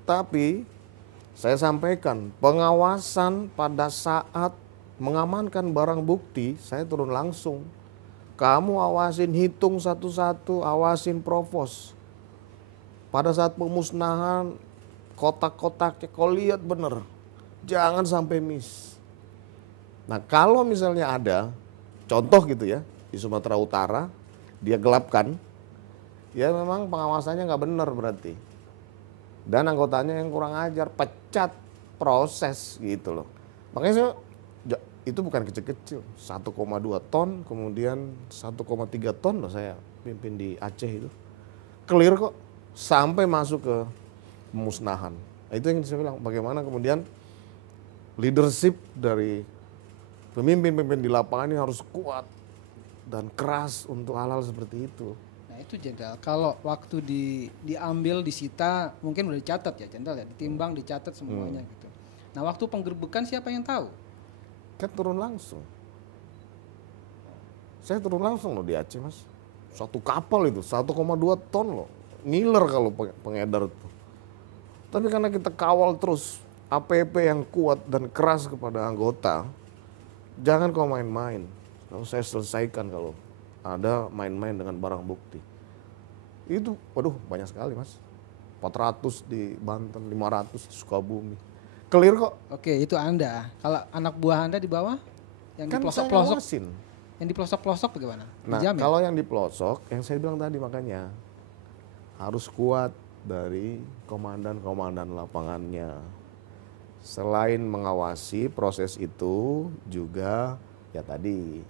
Tapi saya sampaikan, pengawasan pada saat mengamankan barang bukti, saya turun langsung. Kamu awasin, hitung satu-satu, awasin provos. Pada saat pemusnahan, kotak-kotaknya kau lihat bener, jangan sampai miss. Nah kalau misalnya ada contoh gitu ya, di Sumatera Utara, dia gelapkan, ya memang pengawasannya nggak benar berarti. Dan anggotanya yang kurang ajar, pecat, proses gitu loh. Makanya saya, itu bukan kecil-kecil, 1,2 ton, kemudian 1,3 ton loh saya pimpin di Aceh itu. Clear kok, sampai masuk ke pemusnahan. Nah, itu yang saya bilang, bagaimana kemudian leadership dari pemimpin-pemimpin di lapangan ini harus kuat dan keras untuk hal-hal seperti itu. Nah itu Jenderal, kalau waktu diambil, disita, mungkin udah dicatat ya Jenderal ya, ditimbang, dicatat semuanya gitu. Nah waktu penggerbekan siapa yang tahu? Kan turun langsung. Saya turun langsung loh di Aceh, Mas. Satu kapal itu, 1,2 ton loh. Ngiler kalau pengedar itu. Tapi karena kita kawal terus, APP yang kuat dan keras kepada anggota, jangan kau main-main. Kalau saya selesaikan kalau ada main-main dengan barang bukti. Itu, waduh banyak sekali Mas. 400 di Banten, 500 di Sukabumi. Clear kok. Oke, itu Anda. Kalau anak buah Anda di bawah, yang Kan di saya pelosok-pelosok, ngawasin. yang di pelosok-pelosok bagaimana? Nah Dijamin? kalau yang di pelosok, yang saya bilang tadi makanya harus kuat dari komandan-komandan lapangannya. Selain mengawasi proses itu juga ya tadi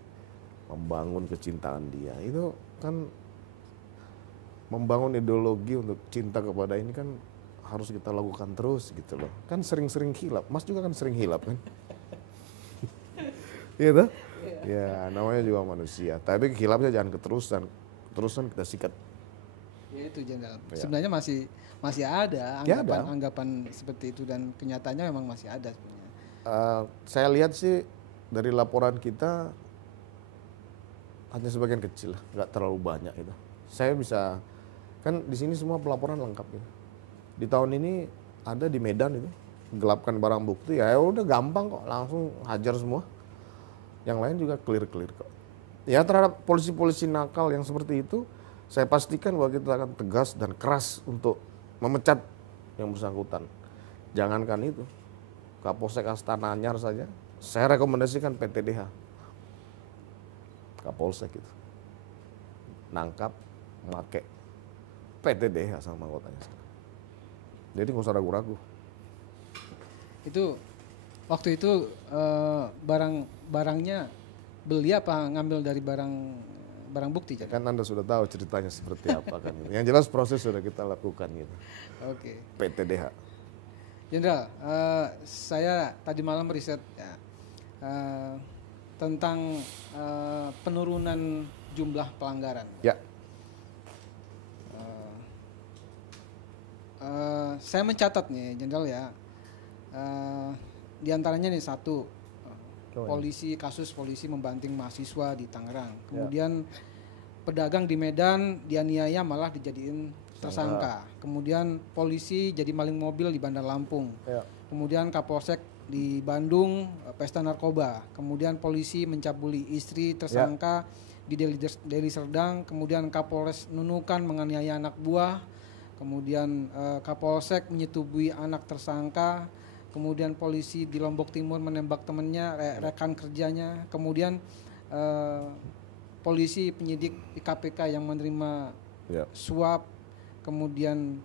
membangun kecintaan dia. Itu kan membangun ideologi untuk cinta kepada ini kan harus kita lakukan terus gitu loh. Kan sering-sering hilap. Mas juga kan sering hilap kan? Gitu? Ya namanya juga manusia. Tapi hilapnya jangan keterusan. Keterusan kita sikat. Ya itu Jenderal. Ya. Sebenarnya masih ada Ya, anggapan seperti itu dan kenyataannya memang masih ada sebenarnya. Saya lihat sih dari laporan kita hanya sebagian kecil lah, nggak terlalu banyak itu. Saya bisa kan di sini semua pelaporan lengkap gitu. Di tahun ini ada di Medan itu gelapkan barang bukti, ya udah gampang kok, langsung hajar semua. Yang lain juga clear kok. Ya terhadap polisi-polisi nakal yang seperti itu, saya pastikan bahwa kita akan tegas dan keras untuk memecat yang bersangkutan. Jangankan itu, Kapolsek Astana Anyar saja, saya rekomendasikan PTDH. Kapolsek itu nangkap, make PTDH sama anggotanya. Jadi nggak usah ragu-ragu. Itu waktu itu barangnya beli apa ngambil dari barang bukti? Ya kan Anda sudah tahu ceritanya seperti apa kan. Yang jelas proses sudah kita lakukan gitu. Oke. PTDH. Jenderal, saya tadi malam riset ya, tentang penurunan jumlah pelanggaran. Ya. Saya mencatat nih, Jenderal ya. Di antaranya nih satu, kasus polisi membanting mahasiswa di Tangerang. Kemudian pedagang di Medan dianiaya malah dijadiin tersangka. Kemudian polisi jadi maling mobil di Bandar Lampung. Ya. Kemudian Kapolsek di Bandung pesta narkoba. Kemudian polisi mencabuli istri tersangka di Deli Serdang. Kemudian Kapolres Nunukan menganiaya anak buah. Kemudian Kapolsek menyetubui anak tersangka. Kemudian polisi di Lombok Timur menembak temannya, rekan kerjanya. Kemudian polisi penyidik di KPK yang menerima suap. Kemudian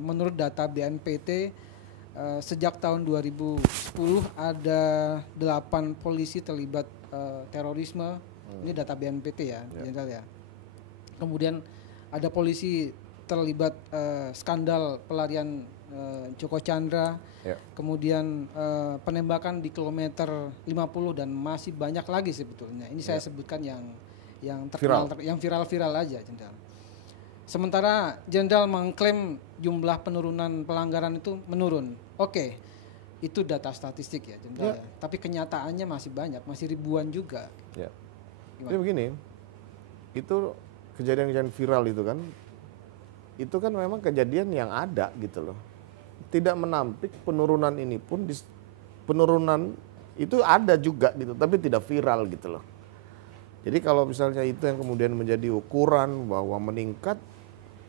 menurut data BNPT sejak tahun 2010 ada 8 polisi terlibat terorisme. Ini data BNPT ya, Jenderal ya. Kemudian ada polisi terlibat skandal pelarian Joko Chandra, kemudian penembakan di kilometer 50 dan masih banyak lagi sebetulnya. Ini saya sebutkan yang terkenal, yang viral-viral aja, Jenderal. Sementara Jenderal mengklaim jumlah penurunan pelanggaran itu menurun. Oke, itu data statistik ya, Jenderal. Ya. Tapi kenyataannya masih banyak, masih ribuan juga. Ya. Jadi begini, itu kejadian-kejadian viral itu kan memang kejadian yang ada gitu loh. Tidak menampik penurunan ini pun penurunan itu ada juga gitu, tapi tidak viral gitu loh. Jadi kalau misalnya itu yang kemudian menjadi ukuran bahwa meningkat,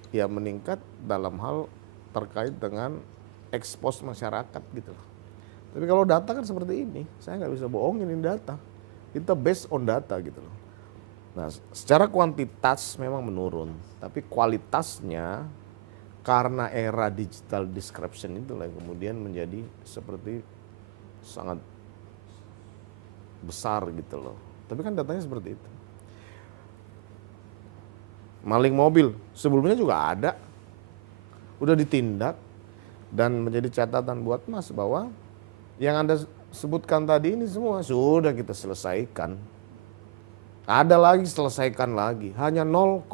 ya meningkat dalam hal terkait dengan ekspos masyarakat gitu loh. Tapi kalau data kan seperti ini, saya nggak bisa bohongin ini data. Kita based on data gitu loh. Nah, secara kuantitas memang menurun, tapi kualitasnya karena era digital description itulah yang kemudian menjadi seperti sangat besar gitu loh. Tapi kan datanya seperti itu. Maling mobil sebelumnya juga ada, udah ditindak dan menjadi catatan buat Mas bahwa yang Anda sebutkan tadi ini semua sudah kita selesaikan. Ada lagi, selesaikan lagi. Hanya 0,01%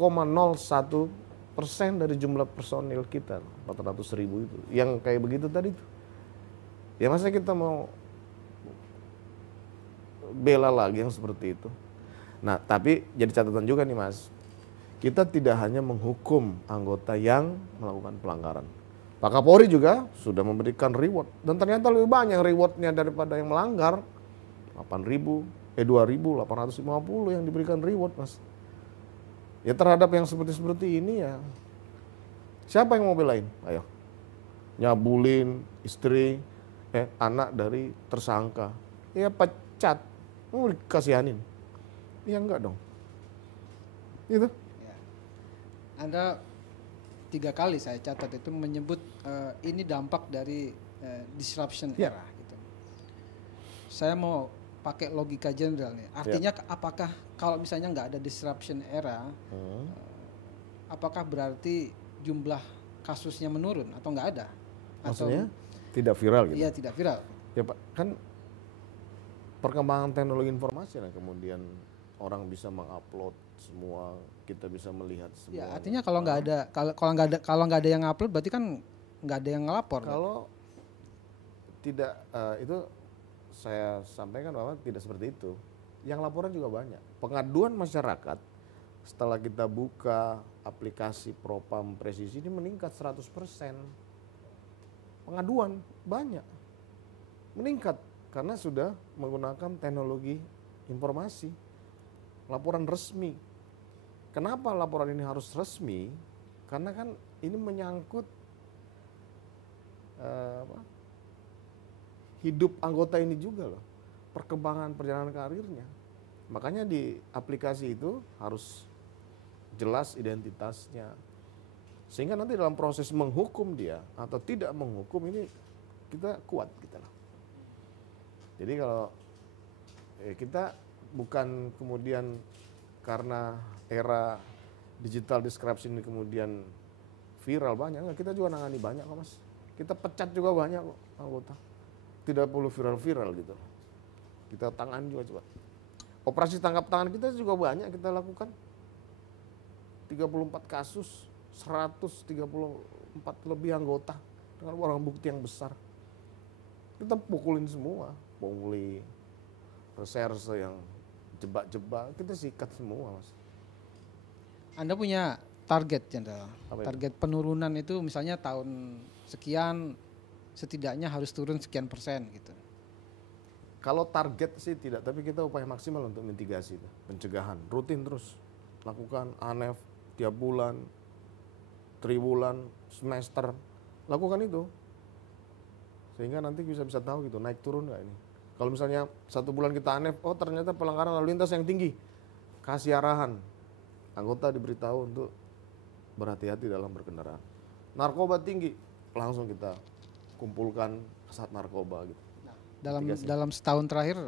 dari jumlah personil kita, 400.000 itu. Yang kayak begitu tadi tuh. Ya masa kita mau bela lagi yang seperti itu. Nah, tapi jadi catatan juga nih Mas. Kita tidak hanya menghukum anggota yang melakukan pelanggaran. Pak Kapolri juga sudah memberikan reward. Dan ternyata lebih banyak rewardnya daripada yang melanggar. 2.850 yang diberikan reward Mas. Ya terhadap yang seperti ini ya, siapa yang mau belain? Ayo, nyabulin istri, anak dari tersangka, ya pecat, mau dikasihanin? Ya enggak dong. Gitu. Ya. Anda 3 kali saya catat itu menyebut ini dampak dari disruption era. Gitu. Saya mau pakai logika Jenderal nih. Artinya apakah kalau misalnya nggak ada disruption era, apakah berarti jumlah kasusnya menurun atau nggak ada? Maksudnya tidak viral gitu? Iya, tidak viral. Ya Pak, kan perkembangan teknologi informasi lah kemudian orang bisa mengupload semua, kita bisa melihat semua. Ya, artinya kalau nggak ada kalau nggak ada yang upload berarti kan nggak ada yang ngelapor. Kalau tidak itu saya sampaikan bahwa tidak seperti itu. Yang laporan juga banyak. Pengaduan masyarakat setelah kita buka aplikasi Propam Presisi ini meningkat 100%. Pengaduan banyak. Meningkat karena sudah menggunakan teknologi informasi. Laporan resmi. Kenapa laporan ini harus resmi? Karena kan ini menyangkut hidup anggota ini juga loh, perkembangan perjalanan karirnya. Makanya di aplikasi itu harus jelas identitasnya, sehingga nanti dalam proses menghukum dia atau tidak menghukum ini kita kuat gitu loh. Jadi kalau kita bukan kemudian karena era digital disruption ini kemudian viral banyak, enggak, kita juga nangani banyak kok mas. Kita pecat juga banyak kok anggota. Tidak perlu viral-viral gitu. Kita tangani juga coba. Operasi tangkap tangan kita juga banyak kita lakukan. 34 kasus, 134 lebih anggota dengan barang bukti yang besar. Kita pukulin semua, pungli, reserse yang jebak-jebak, kita sikat semua mas. Anda punya target Jenderal. Apa itu? Target penurunan itu misalnya tahun sekian setidaknya harus turun sekian persen gitu. Kalau target sih tidak, tapi kita upaya maksimal untuk mitigasi, pencegahan, rutin terus lakukan ANEF tiap bulan, triwulan, semester, lakukan itu, sehingga nanti bisa tahu gitu naik turun nggak ini. Kalau misalnya 1 bulan kita ANEF, oh ternyata pelanggaran lalu lintas yang tinggi, kasih arahan, anggota diberitahu untuk berhati-hati dalam berkendaraan. Narkoba tinggi, langsung kita kumpulkan kasat narkoba gitu. Dalam setahun terakhir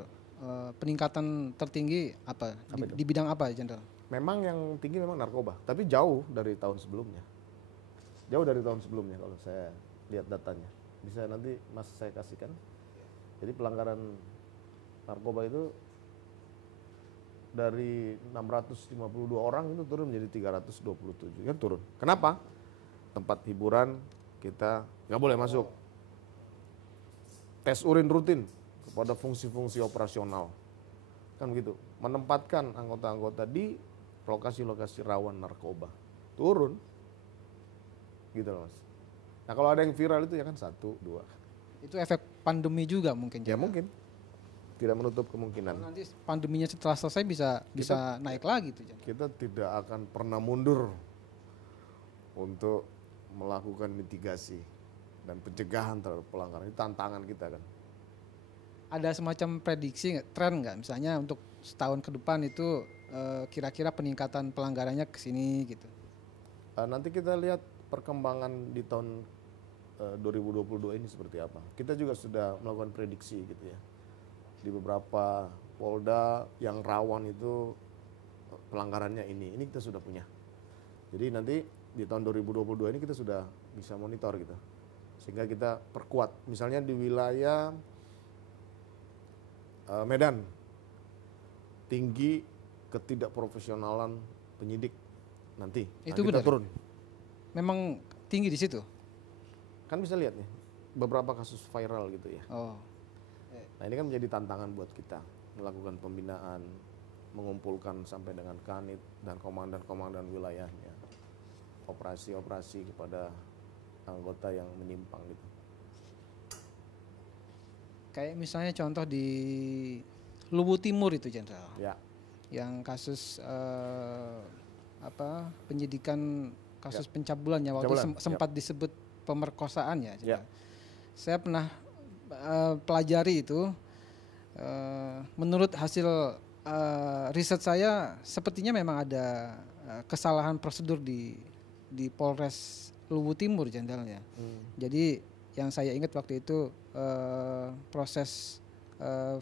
peningkatan tertinggi apa di bidang apa Jenderal? Memang yang tinggi memang narkoba, tapi jauh dari tahun sebelumnya. Jauh dari tahun sebelumnya kalau saya lihat datanya. Bisa nanti Mas saya kasihkan. Jadi pelanggaran narkoba itu dari 652 orang itu turun menjadi 327, kan turun. Kenapa? Tempat hiburan kita nggak boleh masuk. Tes urin rutin kepada fungsi-fungsi operasional, kan begitu. Menempatkan anggota-anggota di lokasi-lokasi rawan narkoba, turun, gitu loh mas. Nah kalau ada yang viral itu ya kan 1, 2. Itu efek pandemi juga mungkin. Ya mungkin, tidak menutup kemungkinan. Nanti pandeminya setelah selesai bisa naik lagi tuh. Kita tidak akan pernah mundur untuk melakukan mitigasi dan pencegahan terhadap pelanggaran. Ini tantangan kita kan. Ada semacam prediksi tren nggak misalnya untuk setahun ke depan itu kira-kira peningkatan pelanggarannya ke sini gitu. Nanti kita lihat perkembangan di tahun 2022 ini seperti apa. Kita juga sudah melakukan prediksi gitu ya. Di beberapa Polda yang rawan itu pelanggarannya ini kita sudah punya. Jadi nanti di tahun 2022 ini kita sudah bisa monitor gitu. Sehingga kita perkuat, misalnya di wilayah Medan, tinggi ketidakprofesionalan penyidik nanti. Itu kita benar. turun. Memang tinggi di situ. Kan bisa lihat nih, beberapa kasus viral gitu ya. Oh. Nah ini kan menjadi tantangan buat kita, melakukan pembinaan, mengumpulkan sampai dengan Kanit dan komandan-komandan wilayahnya, operasi-operasi kepada anggota yang menyimpang gitu. Kayak misalnya contoh di Luwu Timur itu Jenderal. Ya. Yang kasus penyidikan kasus pencabulan ya waktu sempat disebut pemerkosaan ya. Ya. Saya pernah pelajari itu. Menurut hasil riset saya sepertinya memang ada kesalahan prosedur di Polres Luwu Timur Jenderal ya. Jadi yang saya ingat waktu itu proses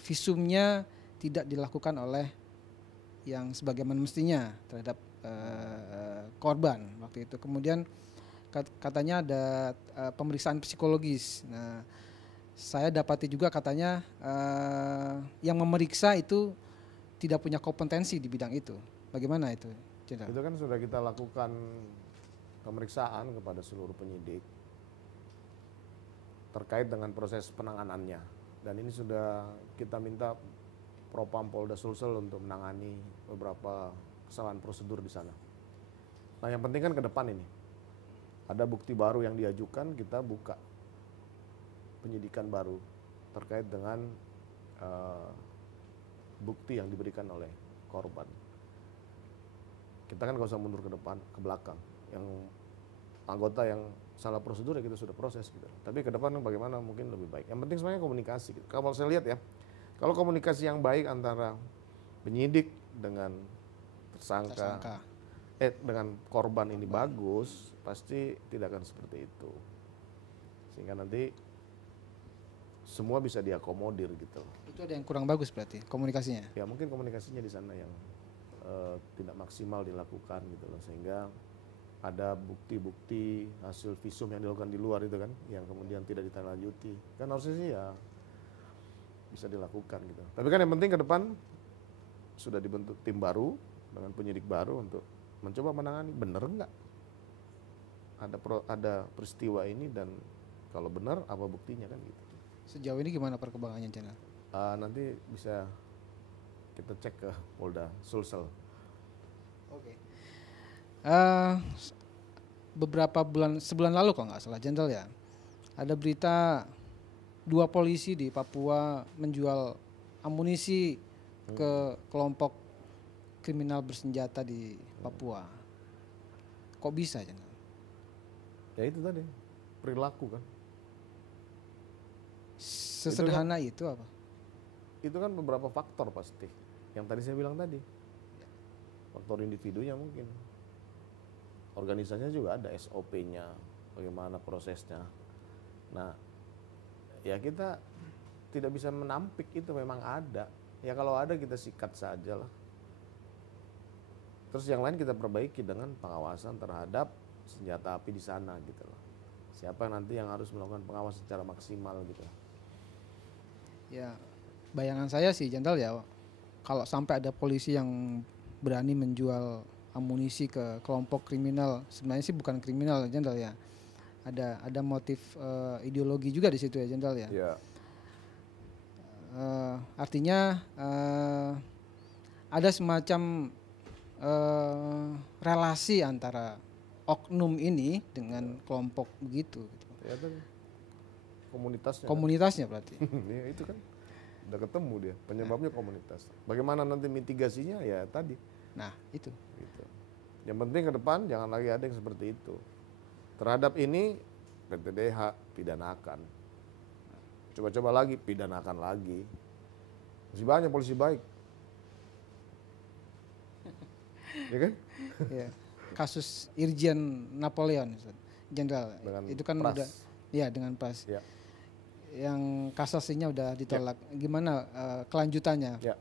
visumnya tidak dilakukan oleh yang sebagaimana mestinya terhadap korban waktu itu. Kemudian katanya ada pemeriksaan psikologis. Nah, saya dapati juga katanya yang memeriksa itu tidak punya kompetensi di bidang itu. Bagaimana itu, Jenderal? Itu kan sudah kita lakukan pemeriksaan kepada seluruh penyidik terkait dengan proses penanganannya. Dan ini sudah kita minta Propam Polda Sulsel untuk menangani beberapa kesalahan prosedur di sana. Nah, yang penting kan ke depan ini. Ada bukti baru yang diajukan, kita buka penyidikan baru terkait dengan bukti yang diberikan oleh korban. Kita kan gak usah mundur ke depan, ke belakang. Yang anggota yang salah prosedur ya kita sudah proses gitu. Tapi ke depan bagaimana mungkin lebih baik. Yang penting sebenarnya komunikasi gitu. Kalau saya lihat ya, kalau komunikasi yang baik antara penyidik dengan tersangka. Dengan korban ini bagus, pasti tidak akan seperti itu. Sehingga nanti semua bisa diakomodir gitu. Itu ada yang kurang bagus berarti komunikasinya? Ya mungkin komunikasinya di sana yang tidak maksimal dilakukan gitu loh, sehingga ada bukti-bukti hasil visum yang dilakukan di luar itu kan, yang kemudian tidak ditindaklanjuti. Kan harusnya sih ya bisa dilakukan gitu. Tapi kan yang penting ke depan sudah dibentuk tim baru dengan penyidik baru untuk mencoba menangani benar nggak ada peristiwa ini, dan kalau benar apa buktinya kan gitu. Sejauh ini gimana perkembangannya, Jenderal? Nanti bisa kita cek ke Polda Sulsel. Oke. Beberapa sebulan lalu kalau nggak salah, Jenderal ya, ada berita 2 polisi di Papua menjual amunisi ke kelompok kriminal bersenjata di Papua. Kok bisa, Jenderal? Ya itu tadi, perilaku kan. Sesederhana itu apa? Itu kan beberapa faktor pasti. Yang tadi saya bilang tadi. Faktor individunya mungkin. Organisasinya juga ada SOP-nya, bagaimana prosesnya. Nah, ya kita tidak bisa menampik itu memang ada. Ya kalau ada kita sikat saja lah. Terus yang lain kita perbaiki dengan pengawasan terhadap senjata api di sana gitu loh. Siapa nanti yang harus melakukan pengawasan secara maksimal gitu. Ya, bayangan saya sih, Jenderal ya, kalau sampai ada polisi yang berani menjual amunisi ke kelompok kriminal, sebenarnya sih bukan kriminal, Jenderal ya. Ada motif ideologi juga di situ ya, Jenderal ya. Ya. Artinya ada semacam relasi antara oknum ini dengan kelompok begitu. Ya tadi. Komunitasnya. Komunitasnya kan? Berarti. Ya itu kan udah ketemu dia penyebabnya komunitas. Bagaimana nanti mitigasinya ya tadi. Nah itu. Gitu. Yang penting ke depan jangan lagi ada yang seperti itu. Terhadap ini PTDH pidanakan. Coba-coba lagi pidanakan lagi. Masih banyak polisi baik. Ya kan? Ya. Kasus Irjen Napoleon, Jenderal. Itu kan pras. udah ya dengan pas. Ya. Yang kasasinya udah ditolak. Ya. Gimana kelanjutannya? Ya.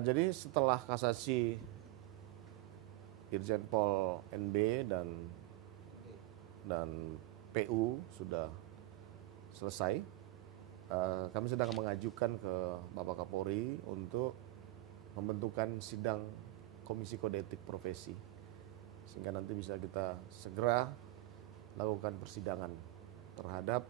Jadi setelah kasasi Irjen Pol NB dan PU sudah selesai, kami sedang mengajukan ke Bapak Kapolri untuk membentukan sidang Komisi Kode Etik Profesi, sehingga nanti bisa kita segera lakukan persidangan terhadap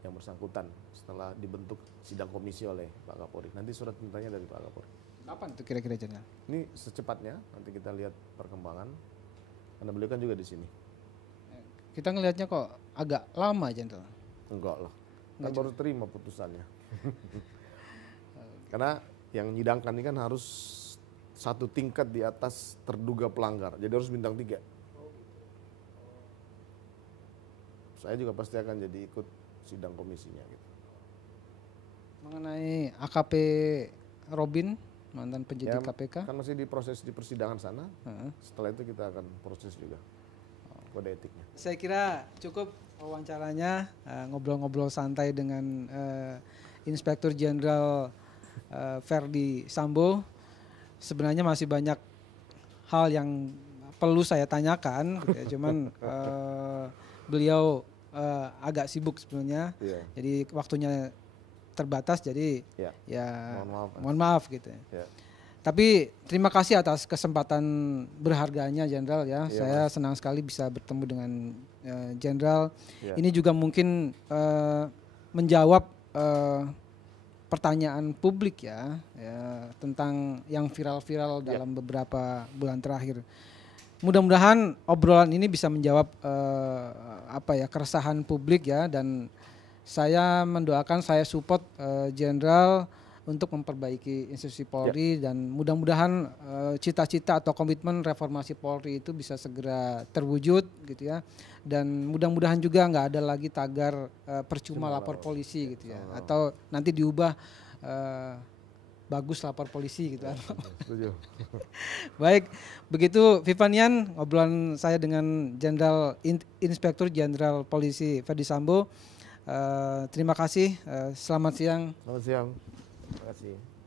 yang bersangkutan setelah dibentuk sidang komisi oleh Pak Kapolri. Nanti surat perintahnya dari Pak Kapolri. Kapan itu kira-kira, Jenderal? Ini secepatnya, nanti kita lihat perkembangan, karena beliau kan juga di sini. Kita ngelihatnya kok agak lama, Jenderal. Enggak lah, kan baru terima putusannya. Karena yang menyidangkan ini kan harus satu tingkat di atas terduga pelanggar, jadi harus bintang 3. Saya juga pasti akan jadi ikut sidang komisinya gitu. Mengenai AKP Robin, mantan penyidik KPK, kan masih diproses di persidangan sana. Setelah itu kita akan proses juga kode etiknya. Saya kira cukup wawancaranya, ngobrol-ngobrol santai dengan Inspektur Jenderal Verdi Sambo. Sebenarnya masih banyak hal yang perlu saya tanyakan, gitu ya. Cuman beliau agak sibuk sebenarnya, jadi waktunya terbatas, jadi ya mohon maaf gitu ya. Tapi terima kasih atas kesempatan berharganya Jenderal ya. Iya, Saya senang sekali bisa bertemu dengan Jenderal. Ya. Ini juga mungkin menjawab pertanyaan publik ya tentang yang viral-viral dalam beberapa bulan terakhir. Mudah-mudahan obrolan ini bisa menjawab keresahan publik ya, dan saya mendoakan, saya support Jenderal untuk memperbaiki institusi Polri dan mudah-mudahan cita-cita atau komitmen reformasi Polri itu bisa segera terwujud gitu ya, dan mudah-mudahan juga nggak ada lagi tagar percuma lapor polisi gitu ya, atau nanti diubah bagus lapor polisi gitu. Setuju. Baik, begitu Vivanian ngobrolan saya dengan Jenderal Inspektur Jenderal Polisi Ferdy Sambo. Terima kasih. Selamat siang. Selamat siang. Terima kasih.